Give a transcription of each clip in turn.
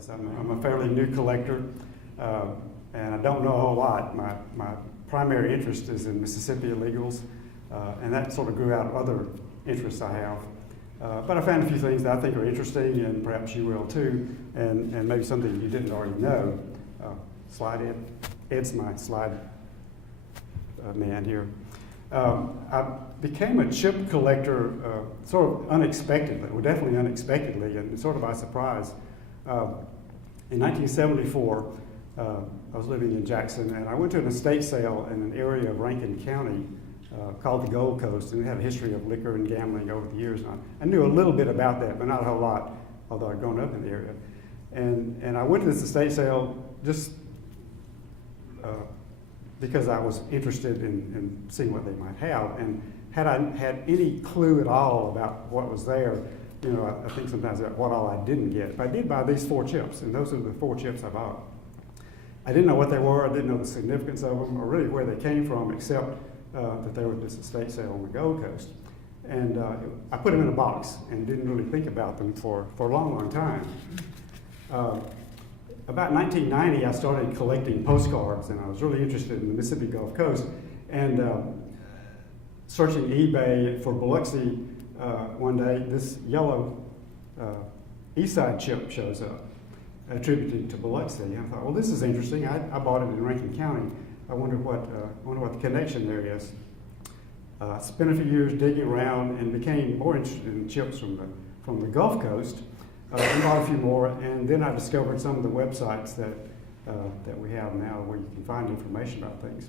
So I'm a fairly new collector, and I don't know a whole lot. My primary interest is in Mississippi illegals, and that sort of grew out of other interests I have. But I found a few things that I think are interesting, and perhaps you will too, and maybe something you didn't already know. Slide Ed. Ed's my slide man here. I became a chip collector sort of unexpectedly, well, definitely unexpectedly, and sort of by surprise. In 1974, I was living in Jackson, and I went to an estate sale in an area of Rankin County called the Gold Coast, and it had a history of liquor and gambling over the years. And I knew a little bit about that, but not a whole lot, although I'd grown up in the area. And I went to this estate sale just because I was interested in seeing what they might have. And had I had any clue at all about what was there, you know, I think sometimes about what all I didn't get. But I did buy these 4 chips, and those are the 4 chips I bought. I didn't know what they were, I didn't know the significance of them, or really where they came from, except that they were at this estate sale on the Gold Coast. And I put them in a box and didn't really think about them for a long, long time. About 1990, I started collecting postcards, and I was really interested in the Mississippi Gulf Coast. And searching eBay for Biloxi one day, this yellow Eastside chip shows up, attributed to Biloxi. And I thought, well, this is interesting. I bought it in Rankin County. I wonder what the connection there is. Spent a few years digging around and became more interested in chips from the Gulf Coast. And bought a few more, and then I discovered some of the websites that we have now where you can find information about things.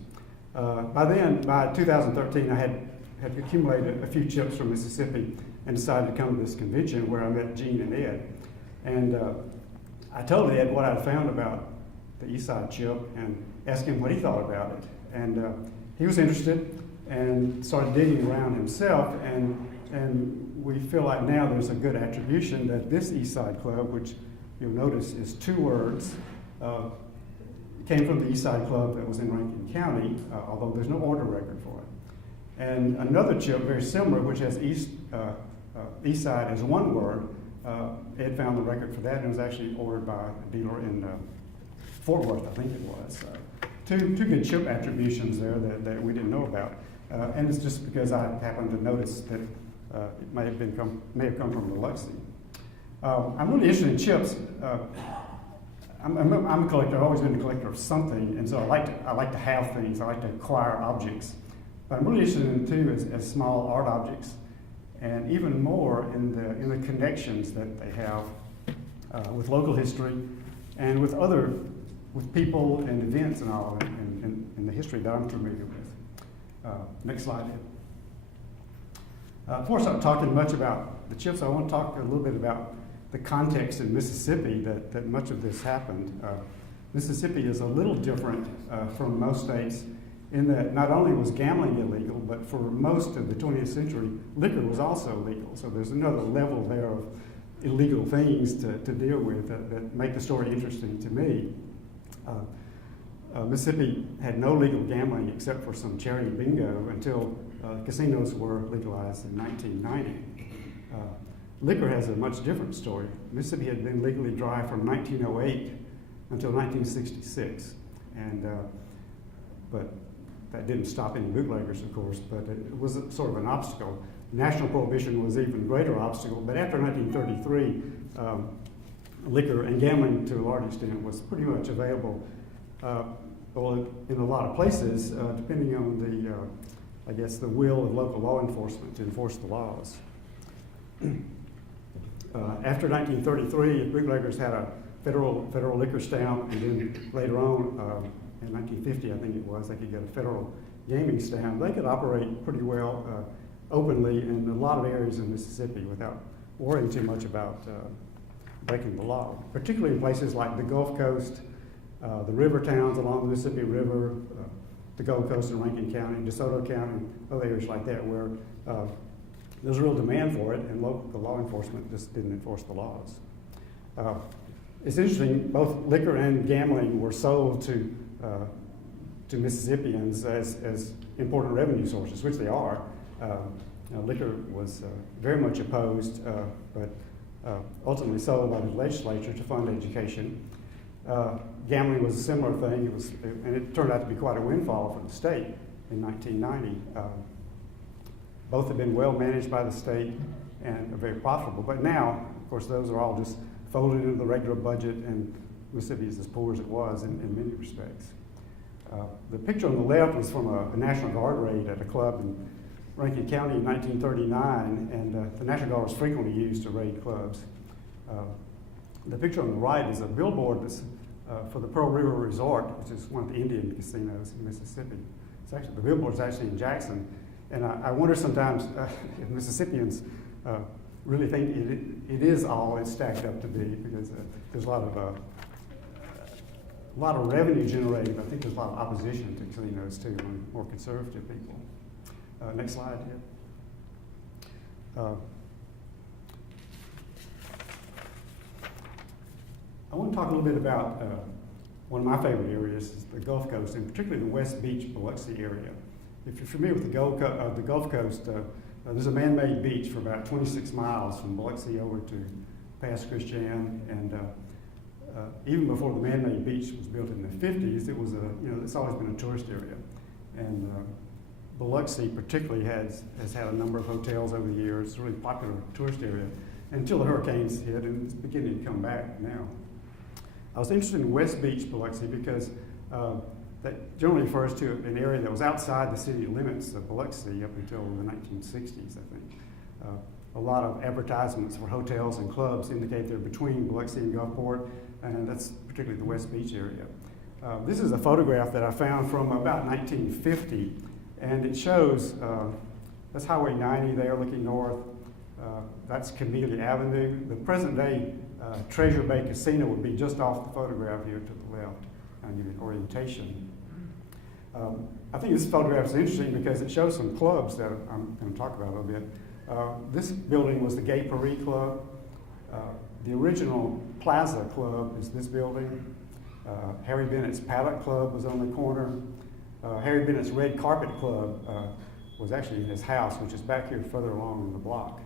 By 2013, I had accumulated a few chips from Mississippi and decided to come to this convention where I met Gene and Ed. And I told Ed what I found about the Eastside chip and asked him what he thought about it. And he was interested and started digging around himself, and we feel like now there's a good attribution that this Eastside Club, which you'll notice is 2 words, came from the Eastside Club that was in Rankin County, although there's no order record for it. And another chip, very similar, which has Eastside as 1 word, Ed found the record for that, and it was actually ordered by a dealer in Fort Worth, I think it was. Two good chip attributions there that we didn't know about. And it's just because I happened to notice that it may have come from Biloxi. I'm really interested in chips. I'm a collector. I've always been a collector of something, and so I like to have things. I like to acquire objects. But I'm really interested in them too as small art objects, and even more in the connections that they have with local history and with people and events and all in the history that I'm familiar with. Next slide. Before I start talking much about the chips, I want to talk a little bit about the context in Mississippi that much of this happened. Mississippi is a little different from most states in that not only was gambling illegal, but for most of the 20th century, liquor was also legal. So there's another level there of illegal things to deal with that make the story interesting to me. Mississippi had no legal gambling except for some charity bingo until casinos were legalized in 1990. Liquor has a much different story. Mississippi had been legally dry from 1908 until 1966, but that didn't stop any bootleggers, of course, but it was sort of an obstacle. National prohibition was an even greater obstacle, but after 1933, liquor and gambling to a large extent was pretty much available in a lot of places, depending on the will of local law enforcement to enforce the laws. After 1933, bootleggers had a federal liquor stamp, and then later on, in 1950, I think it was, they could get a federal gaming stamp. They could operate pretty well openly in a lot of areas in Mississippi without worrying too much about breaking the law, particularly in places like the Gulf Coast, the river towns along the Mississippi River, the Gold Coast in Rankin County, DeSoto County, other areas like that where there's a real demand for it, and local law enforcement just didn't enforce the laws. It's interesting, both liquor and gambling were sold to Mississippians as important revenue sources, which they are. Liquor was very much opposed, but ultimately sold by the legislature to fund education. Gambling was a similar thing, and it turned out to be quite a windfall for the state in 1990. Both have been well managed by the state and are very profitable, but now, of course, those are all just folded into the regular budget, and Mississippi is as poor as it was in many respects. The picture on the left was from a National Guard raid at a club in Rankin County in 1939, and the National Guard was frequently used to raid clubs. The picture on the right is a billboard that's for the Pearl River Resort, which is one of the Indian casinos in Mississippi. The billboard's actually in Jackson, and I wonder sometimes if Mississippians really think it is all it's stacked up to be, because there's a lot of revenue generated, but I think there's a lot of opposition to casinos too, among more conservative people. Next slide here. I want to talk a little bit about one of my favorite areas, is the Gulf Coast, and particularly the West Beach, Biloxi area. If you're familiar with the Gulf Coast, there's a man-made beach for about 26 miles from Biloxi over to Pass Christian, and even before the man-made beach was built in the 50s, it was it's always been a tourist area, and Biloxi particularly has had a number of hotels over the years. It's a really popular tourist area until the hurricanes hit, and it's beginning to come back now. I was interested in West Beach, Biloxi, because that generally refers to an area that was outside the city limits of Biloxi up until the 1960s, I think. A lot of advertisements for hotels and clubs indicate they're between Biloxi and Gulfport, and that's particularly the West Beach area. This is a photograph that I found from about 1950, and it shows, that's Highway 90 there looking north. That's Camellia Avenue. The present day Treasure Bay Casino would be just off the photograph here to the left. I'll give you an orientation. I think this photograph is interesting because it shows some clubs that I'm going to talk about a little bit. This building was the Gay Paris Club. The original Plaza Club is this building. Harry Bennett's Paddock Club was on the corner. Harry Bennett's Red Carpet Club was actually in his house, which is back here further along in the block.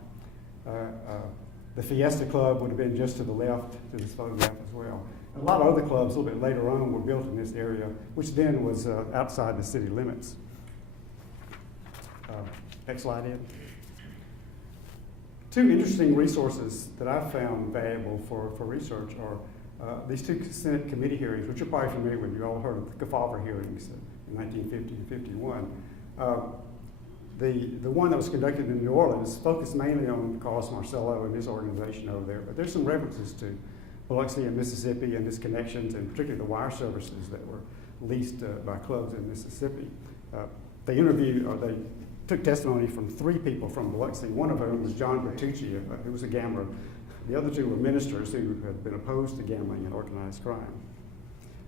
The Fiesta Club would have been just to the left to this photograph as well. A lot of other clubs a little bit later on were built in this area, which then was outside the city limits. Next slide in. Two interesting resources that I've found valuable for research are these two Senate committee hearings, which you're probably familiar with. You all heard of the Kefauver hearings in 1950 and 51. The one that was conducted in New Orleans focused mainly on Carlos Marcello and his organization over there, but there's some references to Biloxi and Mississippi and his connections, and particularly the wire services that were leased by clubs in Mississippi. They took testimony from 3 people from Biloxi. One of whom was John Bertucci, who was a gambler. The other 2 were ministers who had been opposed to gambling and organized crime.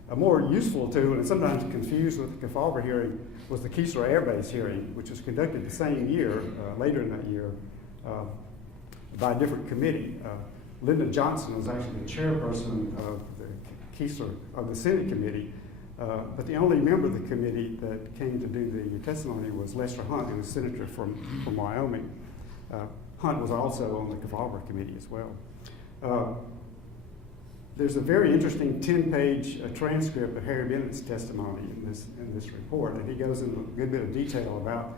A more useful tool, and sometimes confused with the Kefauver hearing, was the Keesler Air Base hearing, which was conducted the same year, later in that year, by a different committee. Lyndon Johnson was actually the chairperson of the Senate committee, but the only member of the committee that came to do the testimony was Lester Hunt, who was senator from Wyoming. Hunt was also on the Kefauver committee as well. There's a very interesting 10-page transcript of Harry Bennett's testimony in this report, and he goes into a good bit of detail about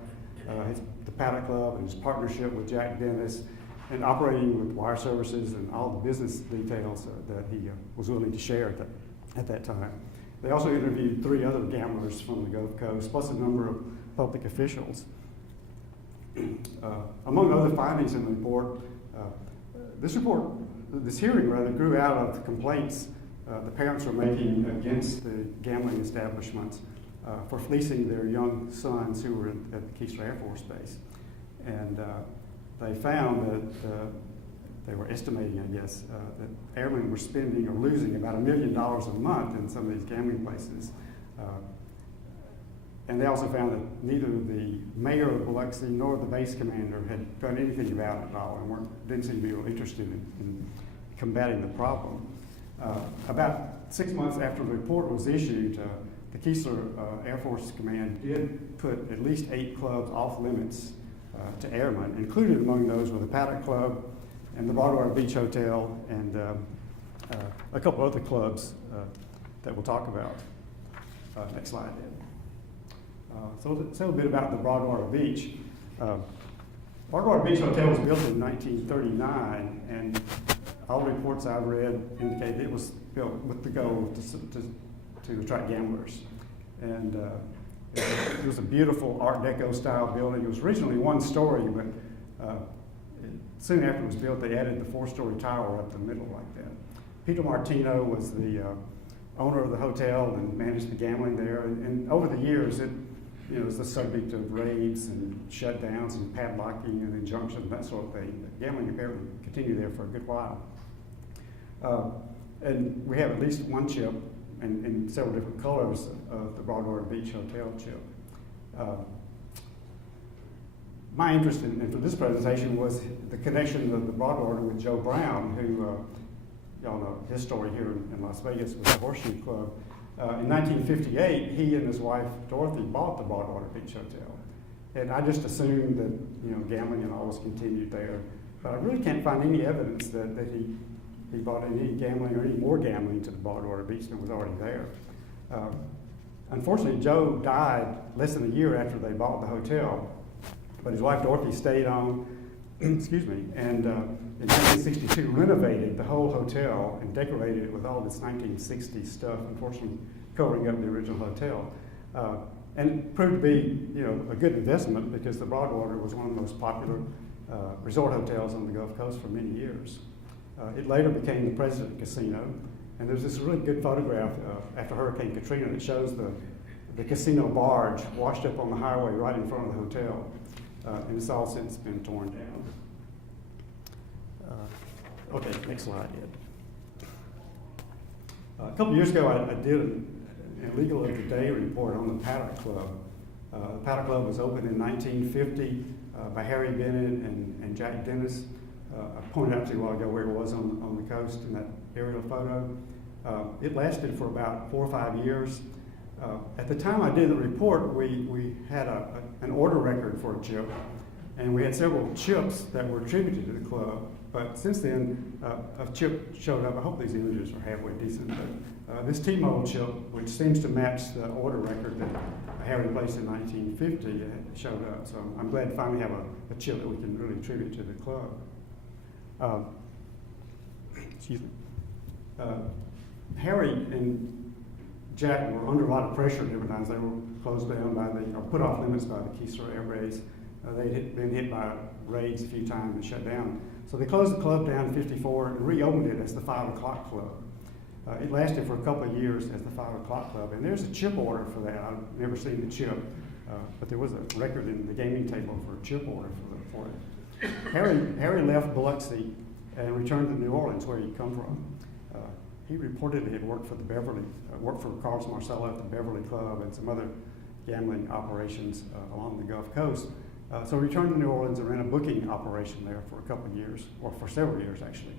the Paddock Club and his partnership with Jack Dennis, and operating with wire services and all the business details that he was willing to share at that time. They also interviewed 3 other gamblers from the Gulf Coast, plus a number of public officials. Among other findings in the report, this hearing grew out of the complaints the parents were making against the gambling establishments for fleecing their young sons who were at the Keesler Air Force Base. And they found that they were estimating, I guess, that airmen were spending or losing about $1 million a month in some of these gambling places. And they also found that neither the mayor of Biloxi nor the base commander had done anything about it at all, and didn't seem to be real interested in combating the problem. About 6 months after the report was issued, the Keesler Air Force Command did put at least 8 clubs off limits to airmen. Included among those were the Paddock Club, and the Broadwater Beach Hotel, and a couple other clubs that we'll talk about. Next slide, Ed. So say a bit about the Broadwater Beach. Broadwater Beach Hotel was built in 1939, and all the reports I've read indicate it was built with the goal to attract gamblers. And it was a beautiful Art Deco style building. It was originally one story, but soon after it was built, they added the 4-story tower up the middle like that. Peter Martino was the owner of the hotel and managed the gambling there. And over the years, it was the subject of raids and shutdowns and padlocking and injunctions, that sort of thing. Gambling apparently continued there for a good while. And we have at least one chip in several different colors of the Broadwater Beach Hotel chip. My interest for this presentation was the connection of the Broadwater with Joe Brown, who, y'all know his story here in Las Vegas with the Horseshoe Club. In 1958, he and his wife Dorothy bought the Broadwater Beach Hotel. And I just assumed that gambling and all was continued there. But I really can't find any evidence that he bought any gambling or any more gambling to the Broadwater Beach than was already there. Unfortunately, Joe died less than a year after they bought the hotel, but his wife Dorothy stayed on, excuse me, and in 1962 renovated the whole hotel and decorated it with all this 1960s stuff, unfortunately covering up the original hotel. And it proved to be a good investment because the Broadwater was one of the most popular resort hotels on the Gulf Coast for many years. It later became the President Casino, and there's this really good photograph after Hurricane Katrina that shows the casino barge washed up on the highway right in front of the hotel, and it's all since been torn down. Okay, next slide, Ed. A couple years ago, I did an Illegal of the Day report on the Paddock Club. The Paddock Club was opened in 1950 by Harry Bennett and Jack Dennis. I pointed out to you a while ago where it was on the coast in that aerial photo. It lasted for about 4 or 5 years. At the time I did the report, we had an order record for a chip, and we had several chips that were attributed to the club. But since then, a chip showed up. I hope these images are halfway decent. But this T-Mobile chip, which seems to match the order record that Harry placed in 1950, showed up. So I'm glad to finally have a chip that we can really attribute to the club. Excuse me. Harry and Jack were under a lot of pressure at different times. They were closed down or put off limits by the Keystone Air Base. They'd been hit by raids a few times and shut down. So they closed the club down in '54 and reopened it as the 5 O'Clock Club. It lasted for a couple of years as the 5 O'Clock Club, and there's a chip order for that. I've never seen the chip, but there was a record in the gaming table for a chip order for it. Harry left Biloxi and returned to New Orleans, where he'd come from. He reportedly had worked for worked for Carlos Marcello at the Beverly Club and some other gambling operations along the Gulf Coast. So he returned to New Orleans and ran a booking operation there for a couple of years, or for several years actually.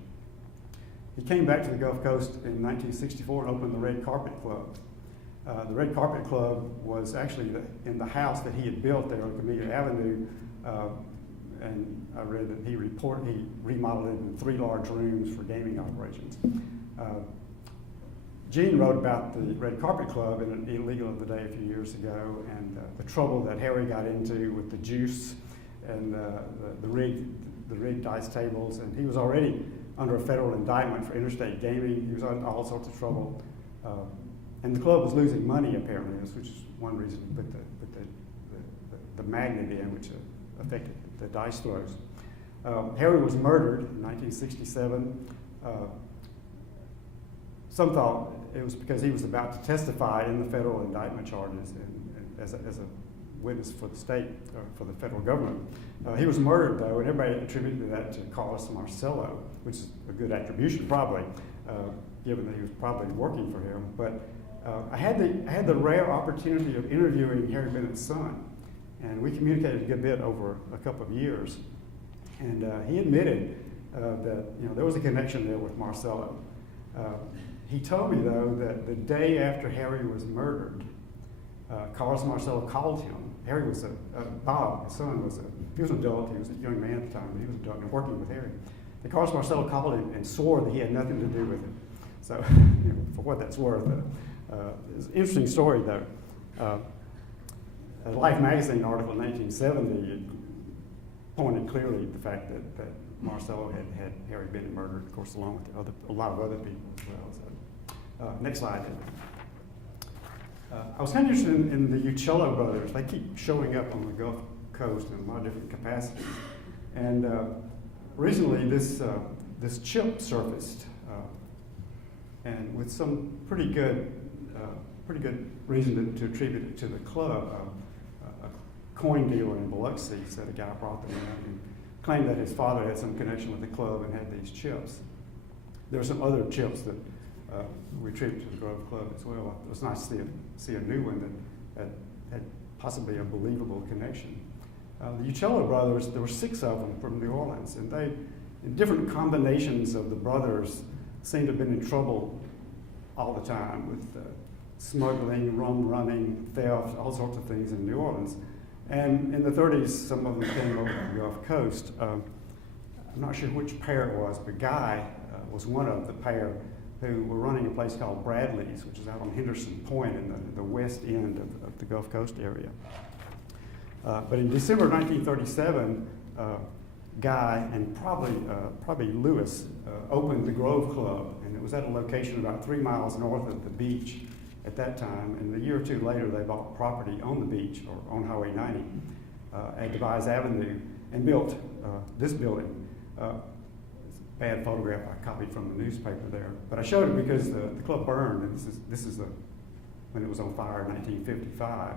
He came back to the Gulf Coast in 1964 and opened the Red Carpet Club. The Red Carpet Club was actually in the house that he had built there on Camellia Avenue, and I read that he remodeled it in 3 large rooms for gaming operations. Gene wrote about the Red Carpet Club in an Illegal of the Day a few years ago, and the trouble that Harry got into with the juice and the rigged dice tables, and he was already under a federal indictment for interstate gaming. He was in all sorts of trouble, and the club was losing money apparently, which is one reason he put the magnet in, which affected the dice throws. Harry was murdered in 1967. Some thought it was because he was about to testify in the federal indictment charges and as a witness for the state, for the federal government. He was murdered though, and everybody attributed that to Carlos Marcello, which is a good attribution probably, given that he was probably working for him. But I had the rare opportunity of interviewing Harry Bennett's son, and we communicated a good bit over a couple of years. And he admitted that there was a connection there with Marcello. He told me, though, that the day after Harry was murdered, Carlos Marcello called him. Harry was Bob, his son, he was an adult. He was a young man at the time, but he was an adult and working with Harry. The Carlos Marcello called him and swore that he had nothing to do with it. So, for what that's worth, it's an interesting story though. A Life magazine article in 1970 pointed clearly at the fact that Marcello had Harry Bennett murdered, of course, along with a lot of other people as well. So, next slide. I was kind of interested in the Uccello brothers. They keep showing up on the Gulf Coast in a lot of different capacities. And recently, this chip surfaced, and with some pretty good reason to attribute it to the club. A coin dealer in Biloxi said a guy brought them in and claimed that his father had some connection with the club and had these chips. There were some other chips that we attribute to the Grove Club as well. It was nice to see a new one that had possibly a believable connection. The Uccello brothers, there were 6 of them from New Orleans, and they, in different combinations of the brothers, seemed to have been in trouble all the time with smuggling, rum running, theft, all sorts of things in New Orleans. And in the 30s, some of them came over to the Gulf Coast. I'm not sure which pair it was, but Guy was one of the pair who were running a place called Bradley's, which is out on Henderson Point in the west end of the Gulf Coast area. But in December 1937, Guy and probably Lewis opened the Grove Club, and it was at a location about 3 miles north of the beach at that time. And a year or two later, they bought property on the beach or on Highway 90 at Devise Avenue and built this building. Bad photograph I copied from the newspaper there, but I showed it because the club burned, and this is when it was on fire in 1955.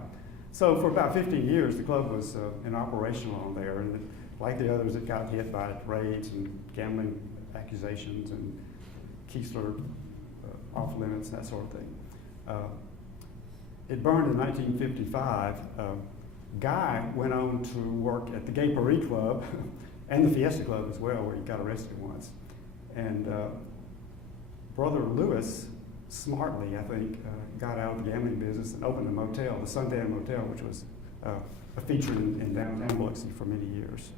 So for about 15 years, the club was operational on there, and like the others, it got hit by raids and gambling accusations and Keesler off limits, that sort of thing. It burned in 1955. Guy went on to work at the Gay Paris Club and the Fiesta Club as well, where he got arrested once. And Brother Lewis, smartly, I think, got out of the gambling business and opened a motel, the Sundan Motel, which was a feature in downtown Biloxi for many years.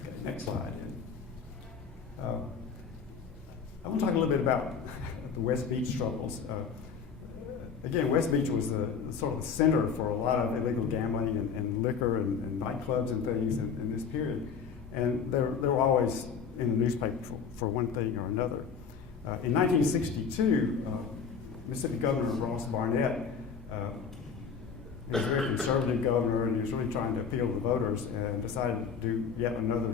Okay, next slide. I want to talk a little bit about the West Beach troubles. Again, West Beach was sort of the center for a lot of illegal gambling and liquor and nightclubs and things in this period. And they were always in the newspaper for one thing or another. In 1962, Mississippi Governor Ross Barnett, he was a very conservative governor, and he was really trying to appeal to the voters, and decided to do yet another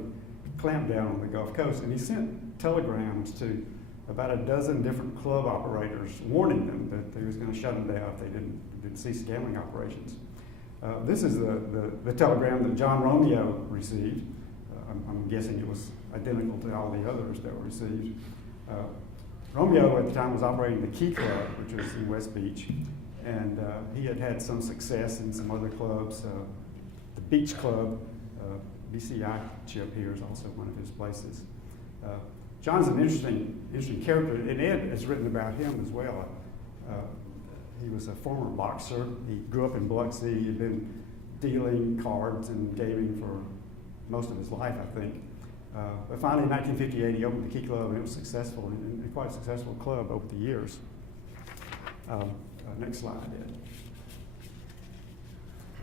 clampdown on the Gulf Coast. And he sent telegrams to about a dozen different club operators, warning them that he was going to shut them down if they didn't cease gambling operations. This is the telegram that John Romeo received. I'm guessing it was identical to all the others that were received. Romeo at the time was operating the Key Club, which was in West Beach, and he had had some success in some other clubs. The Beach Club, BCI Chip here is also one of his places. John's an interesting character, and Ed has written about him as well. He was a former boxer. He grew up in Biloxi. He had been dealing cards and gaming for most of his life, I think. But finally, in 1958, he opened the Key Club, and it was successful, and quite a successful club over the years. Next slide,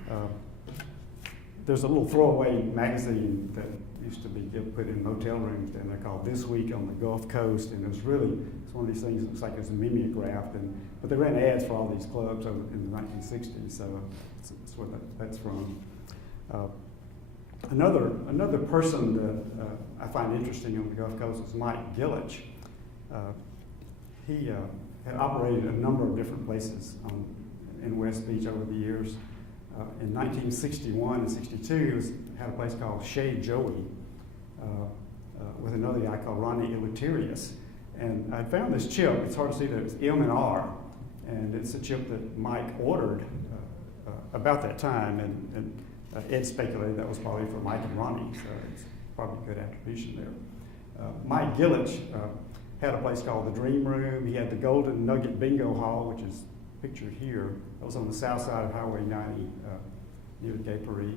Ed. There's a little throwaway magazine that used to be put in motel rooms, and they're called This Week on the Gulf Coast, and it's one of these things that looks like it's a mimeograph, but they ran ads for all these clubs in the 1960s, so that's where that's from. Another person that I find interesting on the Gulf Coast is Mike Gillich. He had operated a number of different places in West Beach over the years. In 1961 and 62, he had a place called Chez Joey with another guy called Ronnie Eleuterius. And I found this chip. It's hard to see that it's M&R, and it's a chip that Mike ordered about that time, and Ed speculated that was probably for Mike and Ronnie, so it's probably a good attribution there. Mike Gillich had a place called the Dream Room. He had the Golden Nugget Bingo Hall, which is pictured here. That was on the south side of Highway 90 near Gay Paris.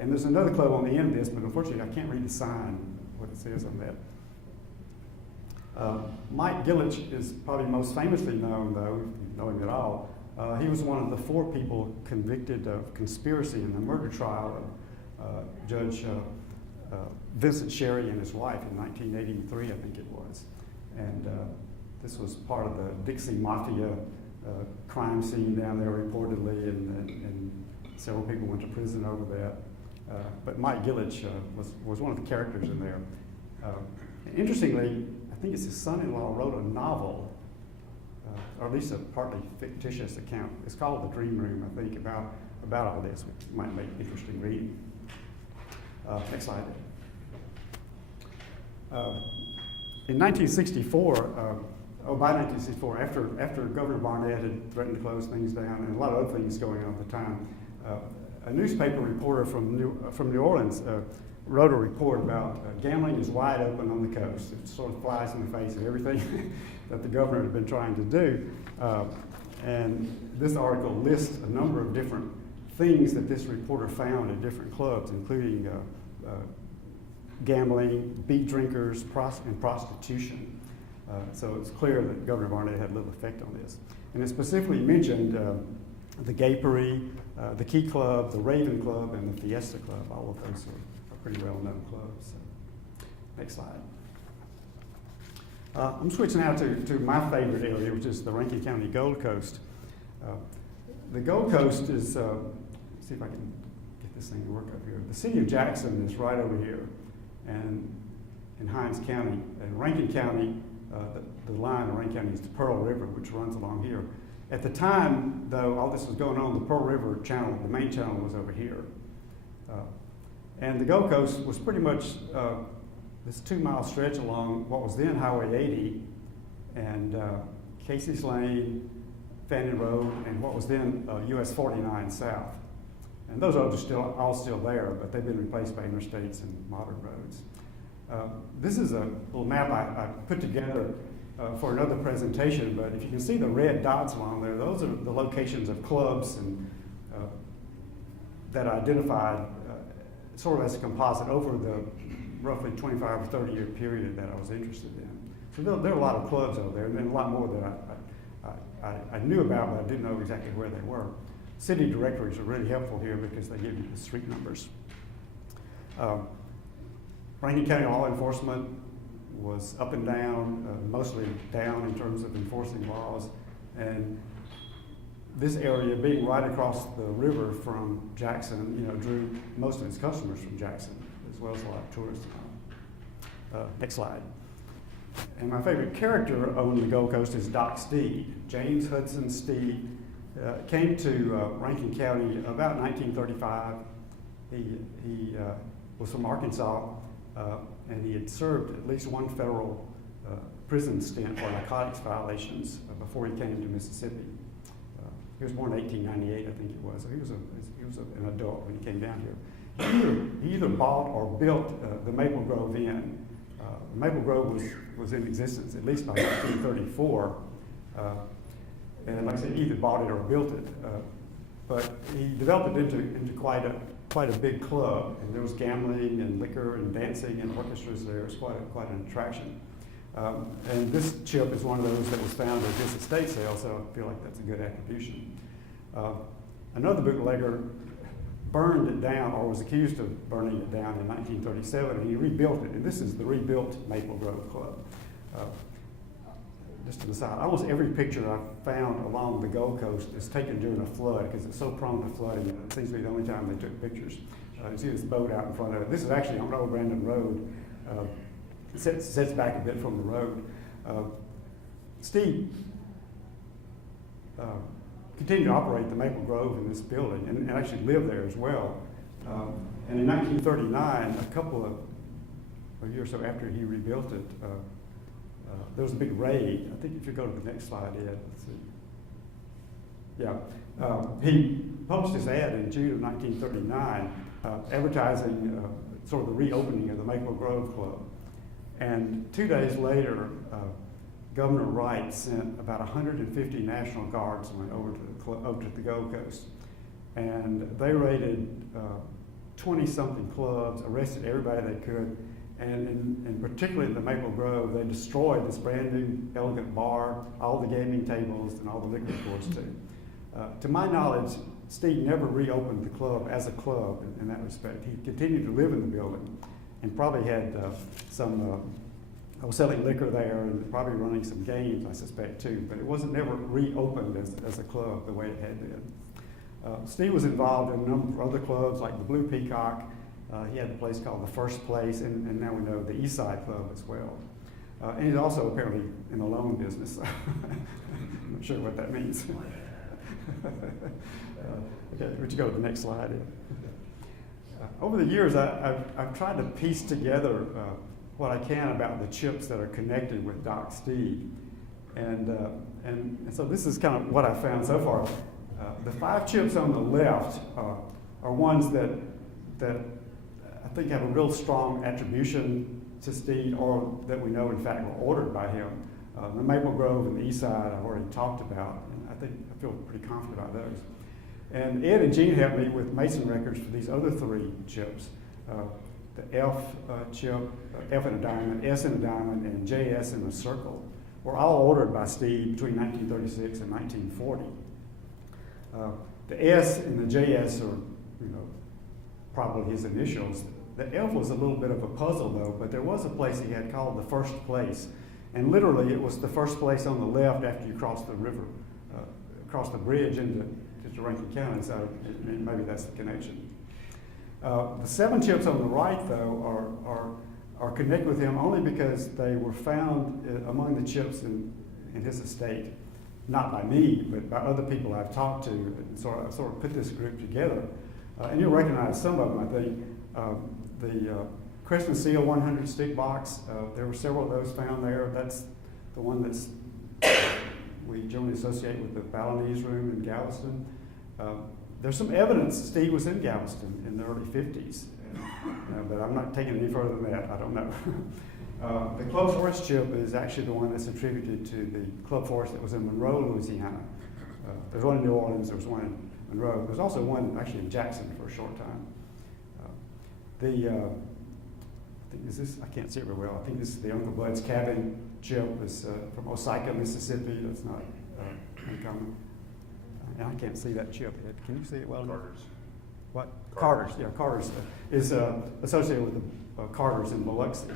And there's another club on the end of this, but unfortunately I can't read the sign, what it says on that. Mike Gillich is probably most famously known, though, if you know him at all. He was one of the 4 people convicted of conspiracy in the murder trial of Judge Vincent Sherry and his wife in 1983, I think it was. And this was part of the Dixie Mafia crime scene down there reportedly, and several people went to prison over that. But Mike Gillich was one of the characters in there. Interestingly, I think it's his son-in-law wrote a novel, or at least a partly fictitious account. It's called The Dream Room, I think, about all this, which might make interesting reading. Next slide. In 1964, by 1964, after Governor Barnett had threatened to close things down, and a lot of other things going on at the time, a newspaper reporter from New Orleans wrote a report about gambling is wide open on the coast. It sort of flies in the face of everything that the governor had been trying to do. And this article lists a number of different things that this reporter found at different clubs, including gambling, beer drinkers, and prostitution. So it's clear that Governor Barnett had little effect on this. And it specifically mentioned the Gapery, the Key Club, the Raven Club, and the Fiesta Club. All of those are pretty well-known clubs. So, next slide. I'm switching now to my favorite area, which is the Rankin County Gold Coast. The Gold Coast is, let's see if I can get this thing to work up here. The city of Jackson is right over here, and in Hinds County. And Rankin County, the line of Rankin County is the Pearl River, which runs along here. At the time, though, all this was going on, the Pearl River channel, the main channel, was over here. And the Gold Coast was pretty much this 2-mile stretch along what was then Highway 80 and Casey's Lane, Fannin Road, and what was then US 49 South. And those roads are all still there, but they've been replaced by interstates and modern roads. This is a little map I put together for another presentation, but if you can see the red dots along there, those are the locations of clubs and that I identified sort of as a composite over the roughly 25 or 30 year period that I was interested in. So there are a lot of clubs over there, and then a lot more that I knew about, but I didn't know exactly where they were. City directories are really helpful here because they give you the street numbers. Rankin County law enforcement was up and down, mostly down in terms of enforcing laws, and this area being right across the river from Jackson, drew most of its customers from Jackson, as well as a lot of tourists. Next slide. And my favorite character on the Gold Coast is Doc Steed. James Hudson Steed came to Rankin County about 1935. He was from Arkansas, and he had served at least one federal prison stint for narcotics violations before he came to Mississippi. He was born in 1898, I think it was. So he was an adult when he came down here. He either bought or built the Maple Grove Inn. Maple Grove was in existence at least by 1934. And like I said, he either bought it or built it. But he developed it into quite a big club, and there was gambling and liquor and dancing and orchestras there. It was quite an attraction. And this chip is one of those that was found at this estate sale, so I feel like that's a good attribution. Another bootlegger burned it down, or was accused of burning it down in 1937, and he rebuilt it. And this is the rebuilt Maple Grove Club. Just to the side, almost every picture I've found along the Gold Coast is taken during a flood because it's so prone to flooding. It seems to be the only time they took pictures. You see this boat out in front of it. This is actually on Old Brandon Road. It sets back a bit from the road. Steve continued to operate the Maple Grove in this building and actually lived there as well. And in 1939, a couple of years or so after he rebuilt it, there was a big raid. I think if you go to the next slide, Ed, let's see. Yeah, he published this ad in June of 1939, advertising sort of the reopening of the Maple Grove Club. And 2 days later, Governor Wright sent about 150 National Guardsmen over to the Gold Coast, and they raided 20-something clubs, arrested everybody they could, and particularly in the Maple Grove, they destroyed this brand new elegant bar, all the gaming tables, and all the liquor stores too. To my knowledge, Steve never reopened the club as a club in that respect. He continued to live in the building and probably had was selling liquor there and probably running some games, I suspect too, but it wasn't never reopened as a club the way it had been. Steve was involved in a number of other clubs like the Blue Peacock. He had a place called the First Place, and now we know the East Side Club as well. And he's also apparently in the loan business. I'm not sure what that means. Okay, would you go to the next slide? Over the years, I've tried to piece together what I can about the chips that are connected with Doc Steve. And so this is kind of what I found so far. The 5 chips on the left are ones that I think have a real strong attribution to Steve, or that we know in fact were ordered by him. The Maple Grove and the East Side I've already talked about, and I feel pretty confident about those. And Ed and Gene helped me with Mason records for these other 3 chips. The F chip, F in a diamond, S in a diamond, and JS in a circle were all ordered by Steve between 1936 and 1940. The S and the JS are, probably his initials. The F was a little bit of a puzzle though, but there was a place he had called the First Place. And literally it was the first place on the left after you cross the river, across the bridge into Rankin County, so maybe that's the connection. The 7 chips on the right though are connected with him only because they were found among the chips in his estate. Not by me, but by other people I've talked to, and so I sort of put this group together. And you'll recognize some of them, I think. The Christmas Seal 100 stick box, there were several of those found there. That's the one that's we generally associate with the Balinese room in Galveston. There's some evidence Steve was in Galveston in the early 50s, but I'm not taking it any further than that. I don't know. The Club Forest chip is actually the one that's attributed to the Club Forest that was in Monroe, Louisiana. There's one in New Orleans, there was one in Monroe. There's also one actually in Jackson for a short time. I think I can't see it very well. I think this is the Uncle Bud's Cabin chip. It's from Osaka, Mississippi. That's not uncommon. And I can't see that chip head. Can you see it well? Carter's. What? Carter's, yeah, Carter's is associated with the Carter's in Biloxi.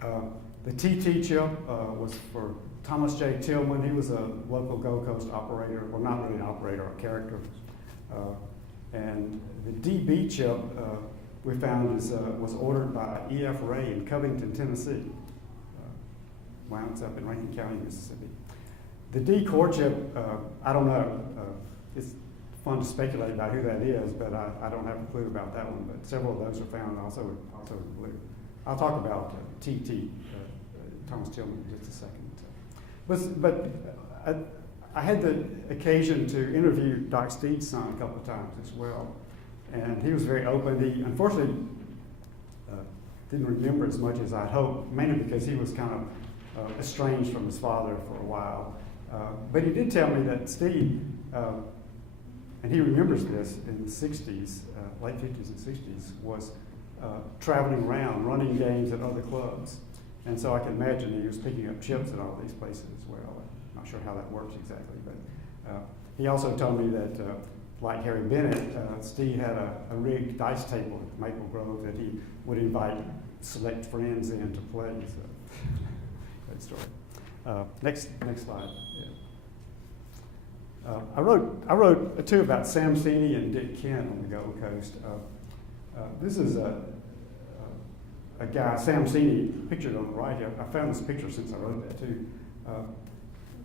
The TT chip was for Thomas J. Tillman. He was a local Gold Coast operator, well, not really an operator, a character. And the DB chip we found was ordered by E.F. Ray in Covington, Tennessee. Winds up in Rankin County, Mississippi. The D core chip, I don't know. It's fun to speculate about who that is, but I don't have a clue about that one. But several of those are found also in blue. I'll talk about TT, Thomas Tillman, in just a second. But I had the occasion to interview Doc Steed's son a couple of times as well, and he was very open. He unfortunately didn't remember as much as I'd hoped, mainly because he was kind of estranged from his father for a while. But he did tell me that Steve, and he remembers this in the 60s, late 50s and 60s, was traveling around, running games at other clubs. And so I can imagine he was picking up chips at all these places as well. I'm not sure how that works exactly, but he also told me that, like Harry Bennett, Steve had a rigged dice table at Maple Grove that he would invite select friends in to play. So, great story. Next slide. Yeah. I wrote too about Sam Sini and Dick Kent on the Gold Coast. This is a guy, Sam Sini, pictured on the right here. I found this picture since I wrote that too.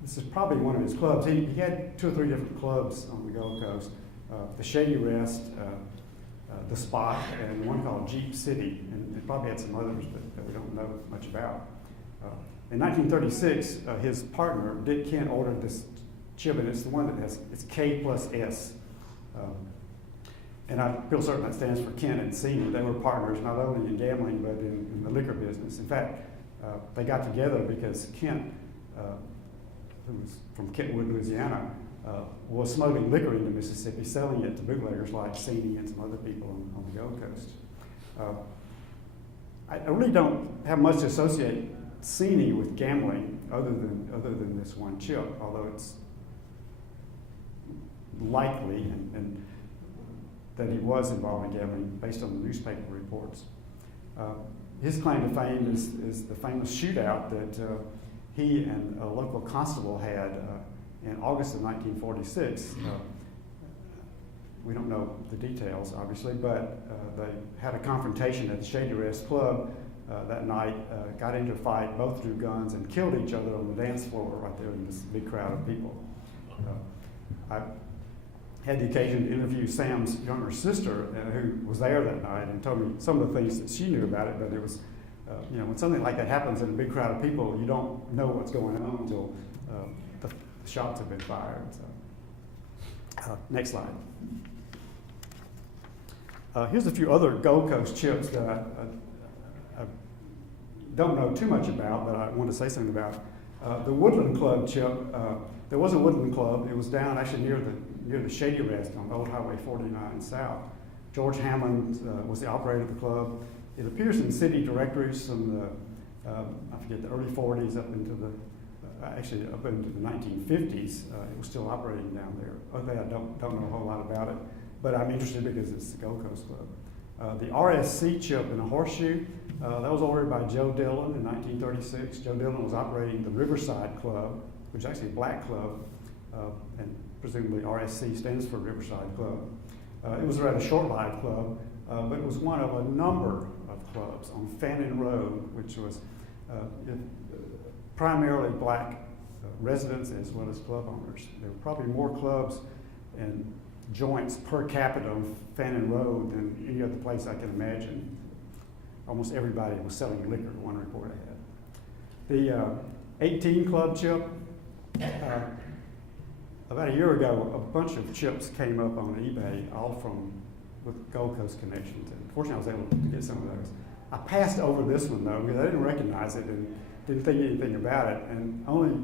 This is probably one of his clubs. He had 2 or 3 different clubs on the Gold Coast. The Shady Rest, the Spot, and one called Jeep City. And he probably had some others that we don't know much about. In 1936, his partner, Dick Kent, ordered this chip, and it's the one that it's K plus S. And I feel certain that stands for Kent and Sini. They were partners not only in gambling, but in the liquor business. In fact, they got together because Kent, who was from Kentwood, Louisiana, was smuggling liquor into Mississippi, selling it to bootleggers like CC and some other people on the Gold Coast. I really don't have much to associate CC with gambling other than this one chip, although it's likely and that he was involved in gambling based on the newspaper reports. His claim to fame is the famous shootout that he and a local constable had in August of 1946. We don't know the details, obviously, but they had a confrontation at the Shady Rest Club that night, got into a fight, both drew guns and killed each other on the dance floor right there in this big crowd of people. I had the occasion to interview Sam's younger sister, who was there that night, and told me some of the things that she knew about it, but it was, when something like that happens in a big crowd of people, you don't know what's going on until the shots have been fired. So. Next slide. Here's a few other Gold Coast chips that I don't know too much about, but I want to say something about. The Woodland Club chip, there was a Woodland Club. It was down actually near the Shady Rest on Old Highway 49 South. George Hammond was the operator of the club. It appears in city directories from the, I forget, the early 40s up into the, actually up into the 1950s. It was still operating down there. Other than I don't know a whole lot about it, but I'm interested because it's the Gold Coast Club. The RSC chip in a horseshoe, that was ordered by Joe Dillon in 1936. Joe Dillon was operating the Riverside Club, which is actually a black club, and presumably RSC stands for Riverside Club. It was a rather short-lived club, but it was one of a number of clubs on Fannin Road, which was primarily black residents as well as club owners. There were probably more clubs and joints per capita on Fannin Road than any other place I can imagine. Almost everybody was selling liquor, one report I had. The 18 Club chip, about a year ago, a bunch of chips came up on eBay, all with Gold Coast connections. And fortunately, I was able to get some of those. I passed over this one, though, because I didn't recognize it and didn't think anything about it. And only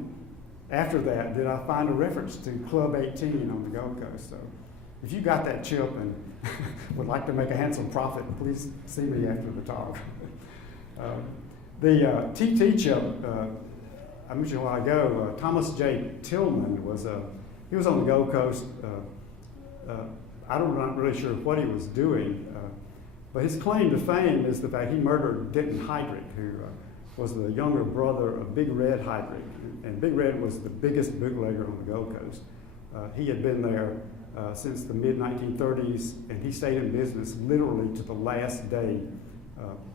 after that did I find a reference to Club 18 on the Gold Coast. So if you got that chip and would like to make a handsome profit, please see me after the talk. The TT chip, I mentioned a while ago, Thomas J. Tillman he was on the Gold Coast. I'm not really sure what he was doing, but his claim to fame is the fact he murdered Denton Heydrich, who was the younger brother of Big Red Heydrich. And Big Red was the biggest bootlegger on the Gold Coast. He had been there since the mid-1930s, and he stayed in business literally to the last day,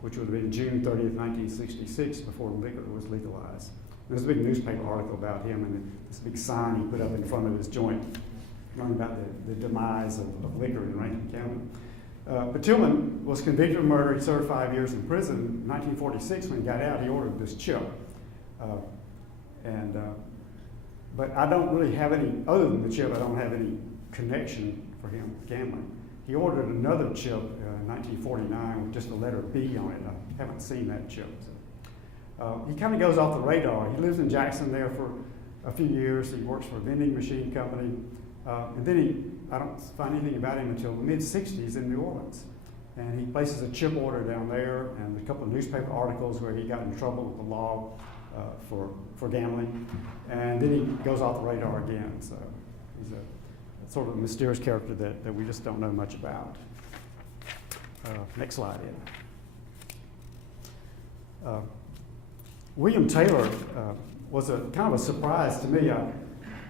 which would have been June 30th, 1966, before liquor was legalized. There's a big newspaper article about him and this big sign he put up in front of his joint, talking about the demise of liquor in Rankin County. But Tillman was convicted of murder. He served 5 years in prison. In 1946, when he got out, he ordered this chip. But I don't really have any, other than the chip, I don't have any connection for him with gambling. He ordered another chip in 1949 with just the letter B on it. I haven't seen that chip. So. He kind of goes off the radar. He lives in Jackson there for a few years. He works for a vending machine company. And then I don't find anything about him until the mid-60s in New Orleans. And he places a chip order down there and a couple of newspaper articles where he got in trouble with the law for gambling. And then he goes off the radar again. So he's a sort of a mysterious character that we just don't know much about. Next slide, Ed. William Taylor was a kind of a surprise to me.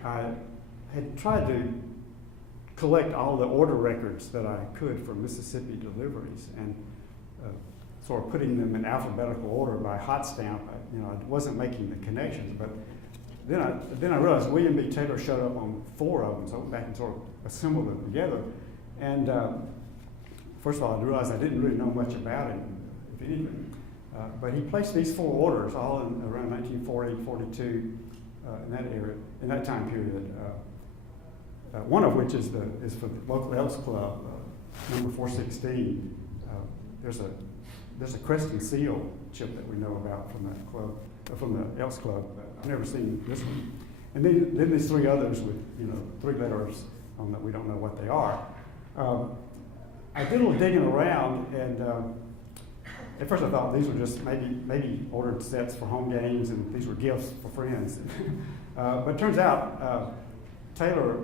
I had tried to collect all the order records that I could for Mississippi deliveries and sort of putting them in alphabetical order by hot stamp. I wasn't making the connections, but then I realized William B. Taylor showed up on 4 of them, so I went back and sort of assembled them together. And first of all, I realized I didn't really know much about him, if anything. But he placed these 4 orders all in around 1940, 42, in that area, in that time period. One of which is for the local Elks Club, number 416. There's a Crest and Seal chip that we know about from that club, from the Elks Club. I've never seen this one. And then these three others with, three letters on that we don't know what they are. I did a little digging around, and at first I thought these were just maybe ordered sets for home games, and these were gifts for friends. But it turns out Taylor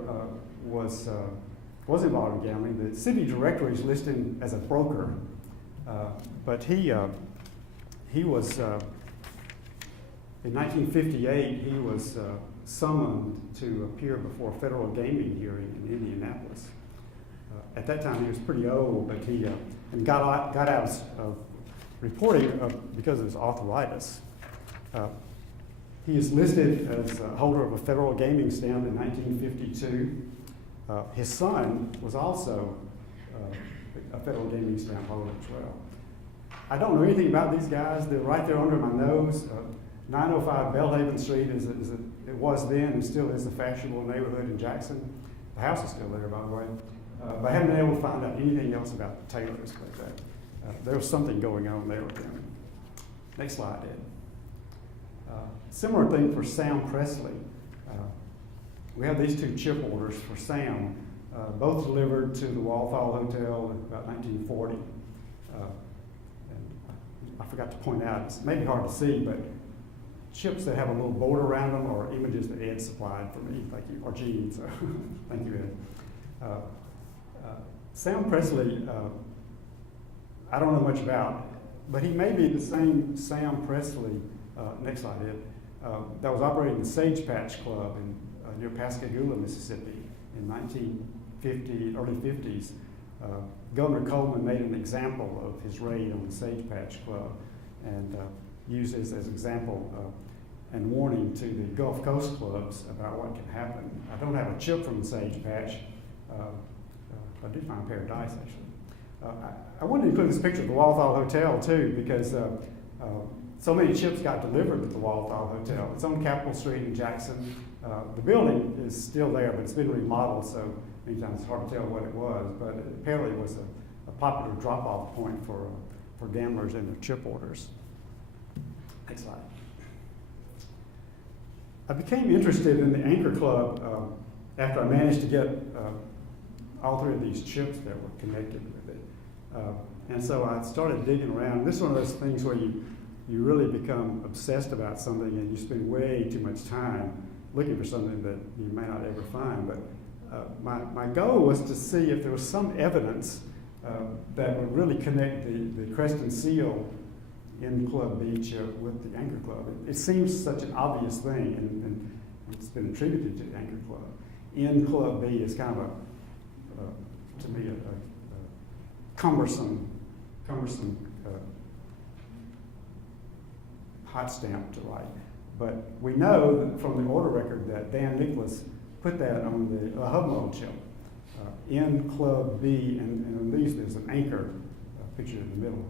was involved in gambling. The city directory is listed as a broker, but he was in 1958 he was summoned to appear before a federal gaming hearing in Indianapolis. At that time, he was pretty old, but he and got out of reporting because of his arthritis. He is listed as a holder of a federal gaming stamp in 1952. His son was also a federal gaming stamp holder as well. I don't know anything about these guys. They're right there under my nose. 905 Belhaven Street it was then and still is a fashionable neighborhood in Jackson. The house is still there, by the way. But I haven't been able to find out anything else about the Taylors, but there was something going on there with them. Next slide, Ed. Similar thing for Sam Presley. We have these two chip orders for Sam, both delivered to the Walthall Hotel in about 1940. And I forgot to point out, it's maybe hard to see, but chips that have a little border around them are images that Ed supplied for me, thank you, or Gene, so thank you, Ed. Sam Presley, I don't know much about, but he may be the same Sam Presley, next slide, Ed, that was operating the Sage Patch Club in near Pascagoula, Mississippi in 1950, early 50s. Governor Coleman made an example of his raid on the Sage Patch Club and used this as example and warning to the Gulf Coast clubs about what can happen. I don't have a chip from the Sage Patch. I did find Paradise, actually. I wanted to include this picture of the Walthall Hotel, too, because so many chips got delivered to the Walthall Hotel. It's on Capitol Street in Jackson. The building is still there, but it's been remodeled, so many times it's hard to tell what it was. But it apparently was a popular drop-off point for gamblers and their chip orders. Next slide. I became interested in the Anchor Club after I managed to get all three of these chips that were connected with it. And so I started digging around. This is one of those things where you really become obsessed about something and you spend way too much time looking for something that you may not ever find. But my goal was to see if there was some evidence that would really connect the crest and seal in Club B chip with the Anchor Club. It seems such an obvious thing, and it's been attributed to the Anchor Club. In Club B is kind of to me a cumbersome hot stamp to write. But we know that from the order record that Dan Nicholas put that on the hub mode chip in Club B, and on these there's an anchor pictured in the middle,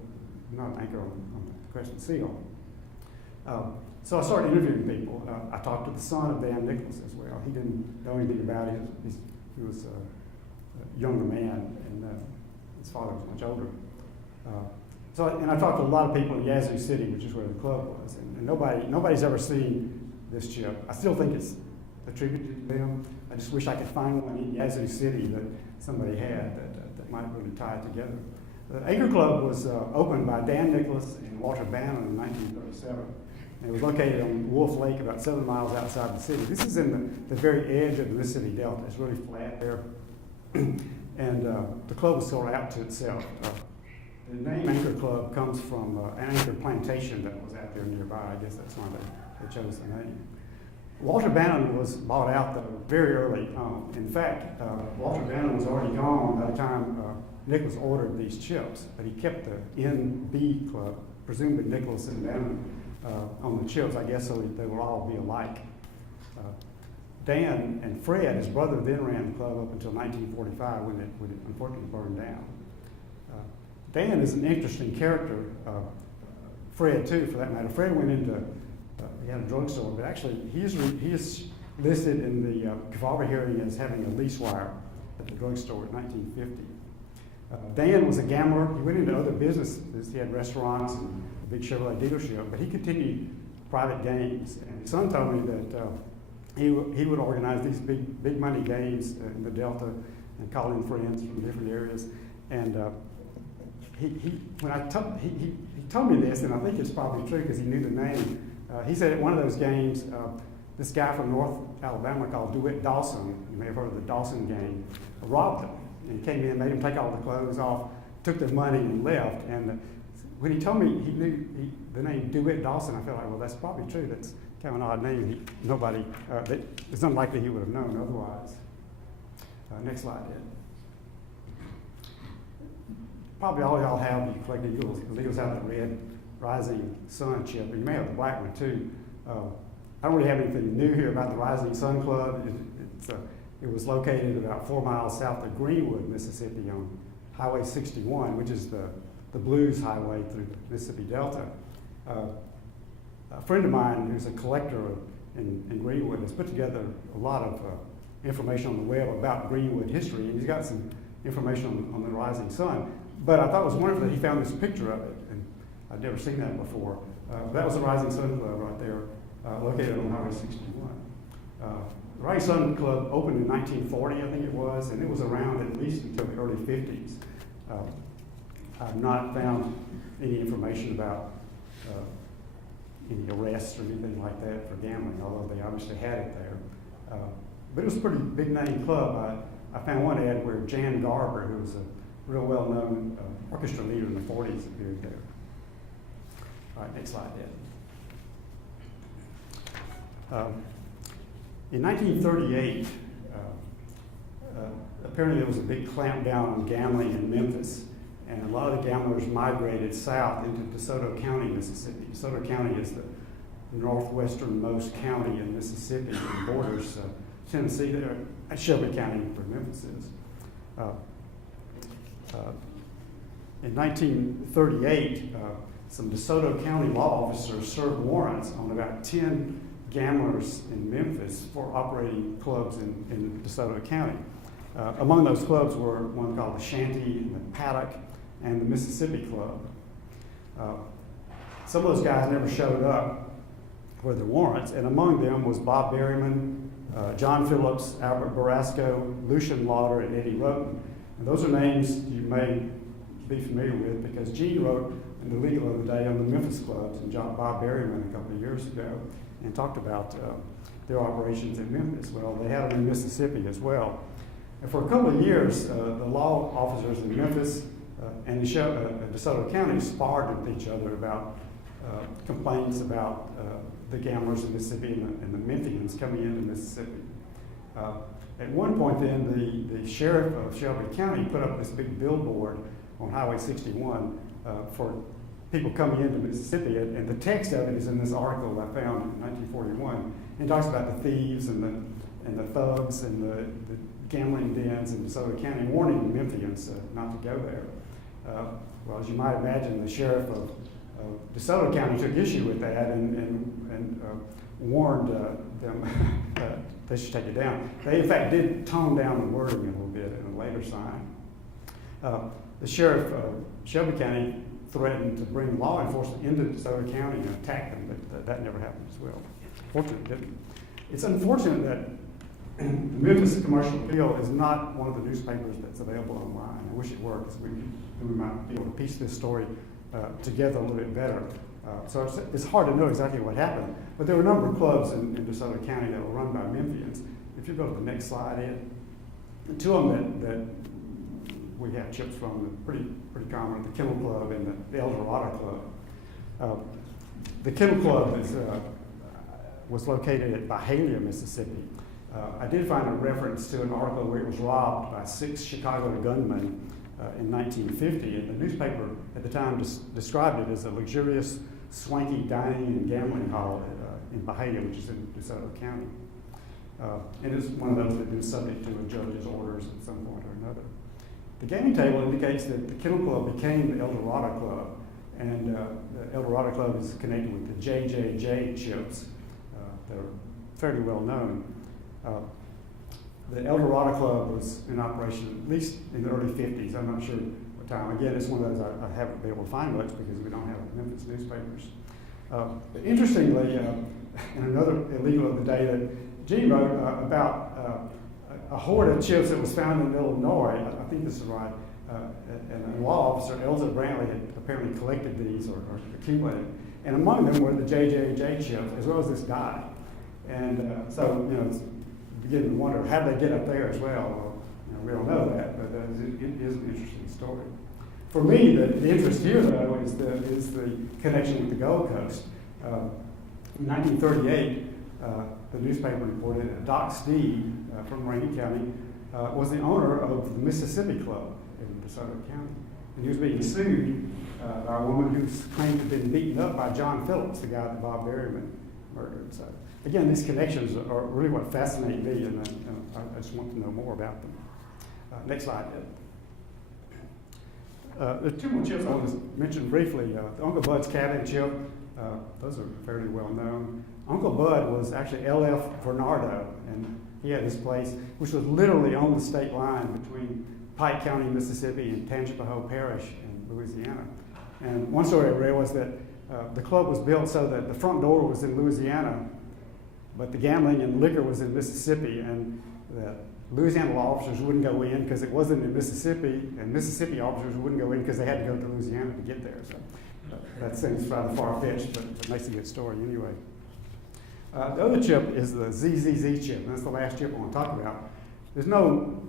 not an anchor on the crescent seal. So I started interviewing people. I talked to the son of Dan Nicholas as well. He didn't know anything about it. He was a younger man, and his father was much older. And I talked to a lot of people in Yazoo City, which is where the club was, and nobody's ever seen this chip. I still think it's attributed to them. I just wish I could find one in Yazoo City that somebody had that might really tie it together. The Anchor Club was opened by Dan Nicholas and Walter Bannon in 1937. And it was located on Wolf Lake, about 7 miles outside the city. This is in the very edge of the Mississippi Delta. It's really flat there. And the club was sort of out to itself. The name Anchor Club comes from an anchor plantation that was out there nearby. I guess that's why they chose the name. Walter Bannon was bought out though very early on. In fact, Walter Bannon was already gone by the time Nicholas ordered these chips, but he kept the NB Club, presumably Nicholas and Bannon, on the chips, I guess, so they will all be alike. Dan and Fred, his brother, then ran the club up until 1945 when it unfortunately burned down. Dan is an interesting character. Fred, too, for that matter. Fred went into, he had a drugstore, but actually he is listed in the Cavalry hearing as having a lease wire at the drugstore in 1950. Dan was a gambler. He went into other businesses. He had restaurants and a big Chevrolet dealership, but he continued private games. And his son told me that he would organize these big money games in the Delta and call in friends from different areas. And he told me this, and I think it's probably true because he knew the name. He said at one of those games, this guy from North Alabama called DeWitt Dawson, you may have heard of the Dawson gang, robbed them. And he came in, made them take all the clothes off, took their money and left. And when he told me he knew the name DeWitt Dawson, I felt like, well, that's probably true. That's kind of an odd name. It's unlikely he would have known otherwise. Next slide, Ed. Probably all y'all have, you collect Eagles. The Eagles have the red Rising Sun chip, but you may have the black one too. I don't really have anything new here about the Rising Sun Club. It was located about 4 miles south of Greenwood, Mississippi on Highway 61, which is the blues highway through the Mississippi Delta. A friend of mine who's a collector in Greenwood has put together a lot of information on the web about Greenwood history, and he's got some information on the Rising Sun. But I thought it was wonderful that he found this picture of it, and I'd never seen that before. That was the Rising Sun Club right there, located on Highway 61. The Rising Sun Club opened in 1940, I think it was, and it was around at least until the early 50s. I've not found any information about any arrests or anything like that for gambling, although they obviously had it there. But it was a pretty big name club. I found one ad where Jan Garber, who was a real well-known orchestra leader in the 40s, appeared there. All right, next slide, Ed. In 1938, apparently there was a big clampdown on gambling in Memphis, and a lot of the gamblers migrated south into DeSoto County, Mississippi. DeSoto County is the northwesternmost county in Mississippi and borders Tennessee there, at Shelby County, where Memphis is. In 1938, some DeSoto County law officers served warrants on about 10 gamblers in Memphis for operating clubs in DeSoto County. Among those clubs were one called the Shanty, and the Paddock, and the Mississippi Club. Some of those guys never showed up for the warrants, and among them was Bob Berryman, John Phillips, Albert Barasco, Lucian Lauder, and Eddie Roten. And those are names you may be familiar with because Gene wrote in the Legal of the Day on the Memphis clubs and Bob Berryman a couple of years ago and talked about their operations in Memphis. Well, they had them in Mississippi as well. And for a couple of years, the law officers in Memphis and DeSoto County sparred with each other about complaints about the gamblers in Mississippi and the Memphians coming into Mississippi. At one point then, the sheriff of Shelby County put up this big billboard on Highway 61 for people coming into Mississippi, and the text of it is in this article I found in 1941. It talks about the thieves and the thugs and the gambling dens in DeSoto County, warning the Memphians not to go there. Well, as you might imagine, the sheriff of DeSoto County took issue with that and warned them that they should take it down. They, in fact, did tone down the wording a little bit in a later sign. The sheriff of Shelby County threatened to bring law enforcement into DeSoto County and attack them, but that never happened as well. Fortunately, it didn't. It's unfortunate that the Memphis Commercial Appeal is not one of the newspapers that's available online. I wish it were, because we might be able to piece this story together a little bit better. So it's hard to know exactly what happened, but there were a number of clubs in DeSoto County that were run by Memphians. If you go to the next slide, Ed, the two of them that we have chips from, pretty common, the Kennel Club and the El Dorado Club. The Kennel Club was located at Byhalia, Mississippi. I did find a reference to an article where it was robbed by 6 Chicago gunmen in 1950, and the newspaper at the time described it as a luxurious, swanky dining and gambling hall in Byhalia, which is in DeSoto County. And it's one of those that is subject to a judge's orders at some point or another. The gaming table indicates that the Kennel Club became the El Dorado Club, and the El Dorado Club is connected with the JJJ chips. They're fairly well known. The El Dorado Club was in operation at least in the early 50s. I'm not sure what time. Again, it's one of those I haven't been able to find much because we don't have Memphis newspapers. But interestingly, in another illegal of the day, that Gene wrote about a hoard of chips that was found in Illinois. I think this is right. And a law officer, Elza Brantley, had apparently collected these or accumulated. And among them were the JJJ chips, as well as this die. And so, it's beginning to wonder, how did they get up there as well? Well, we don't know that, but it is an interesting story. For me, the interest here, though, is the connection with the Gold Coast. In 1938, the newspaper reported that Doc Steed from Rainey County was the owner of the Mississippi Club in DeSoto County. And he was being sued by a woman who claimed to have been beaten up by John Phillips, the guy that Bob Berryman murdered. So, again, these connections are really what fascinate me, and I just want to know more about them. Next slide, Ed. There's two more chips I want to mention briefly. Uncle Bud's cabin chip, those are fairly well known. Uncle Bud was actually L.F. Bernardo, and he had this place, which was literally on the state line between Pike County, Mississippi, and Tangipahoa Parish in Louisiana. And one story I read was that the club was built so that the front door was in Louisiana, but the gambling and liquor was in Mississippi, and that Louisiana law officers wouldn't go in because it wasn't in Mississippi, and Mississippi officers wouldn't go in because they had to go to Louisiana to get there. So that seems rather far-fetched, but it makes a good story anyway. The other chip is the ZZZ chip, and that's the last chip I want to talk about. There's no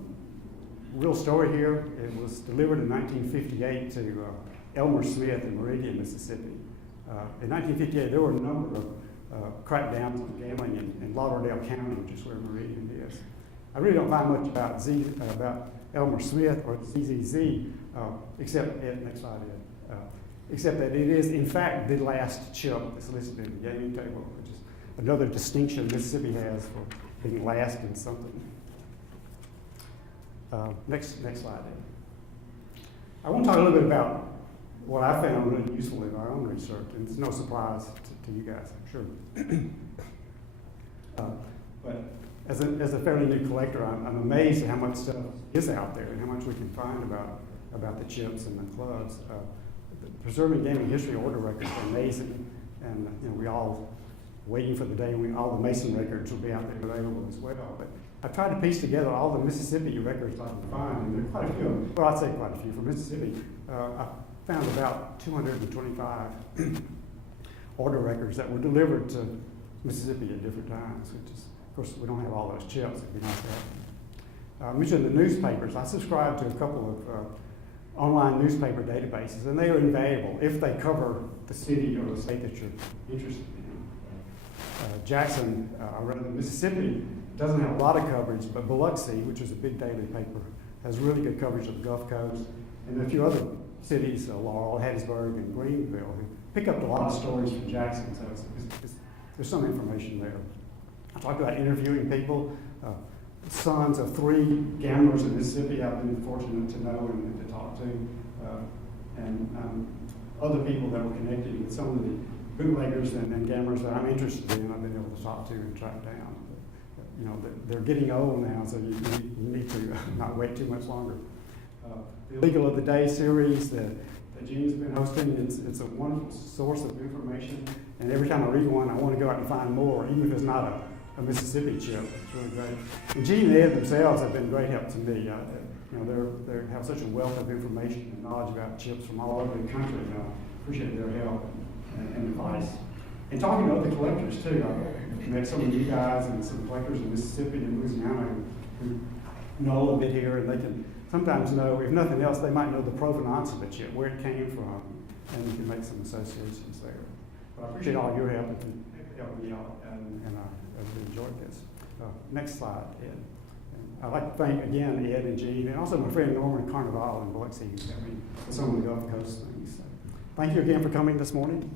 real story here. It was delivered in 1958 to Elmer Smith in Meridian, Mississippi. In 1958, there were a number of crackdowns on gambling in Lauderdale County, which is where Meridian is. I really don't find much about Elmer Smith or ZZZ, except that it is, in fact, the last chip that's listed in the gaming table, which is another distinction Mississippi has for being last in something. Next slide. I want to talk a little bit about what I found really useful in our own research, and it's no surprise to you guys, I'm sure. But as a fairly new collector, I'm amazed at how much stuff is out there and how much we can find about the chips and the clubs. The Preserving Gaming History order records are amazing, and we all waiting for the day when all the Mason records will be out there available as well. But I tried to piece together all the Mississippi records I can find, and there are quite a few. Well, I'd say quite a few for Mississippi. I found about 225 order records that were delivered to Mississippi at different times, which is, of course, we don't have all those chips. It'd be nice to have them. I mentioned the newspapers. I subscribe to a couple of online newspaper databases, and they are invaluable if they cover the city or the state that you're interested in. Jackson, or rather Mississippi, doesn't have a lot of coverage, but Biloxi, which is a big daily paper, has really good coverage of the Gulf Coast, and a few other cities, Laurel, Hattiesburg, and Greenville, who pick up a lot of stories from Jackson, so there's some information there. I talked about interviewing people, sons of 3 gamblers in Mississippi I've been fortunate to know and to talk to, and other people that were connected with some of the bootleggers and gamblers that I'm interested in, I've been able to talk to and track down. But, they're getting old now, so you need to not wait too much longer. The Illegal of the Day series that Gene's been hosting, it's a wonderful source of information, and every time I read one, I want to go out and find more, even if it's not a Mississippi chip. It's really great. And Gene and Ed themselves have been great help to me. They have such a wealth of information and knowledge about chips from all over the country, and I appreciate their help and advice. And talking to other collectors too. I've met some of you guys and some collectors in Mississippi and Louisiana who know a little bit here, and they can sometimes know, if nothing else, they might know the provenance of the chip, where it came from, and you can make some associations there. But I appreciate all your help and helping me out, and I really enjoyed this. Next slide, Ed. And I'd like to thank again Ed and Gene, and also my friend Norman Carnival in Biloxi, who got me some of the Gulf Coast things. So, thank you again for coming this morning.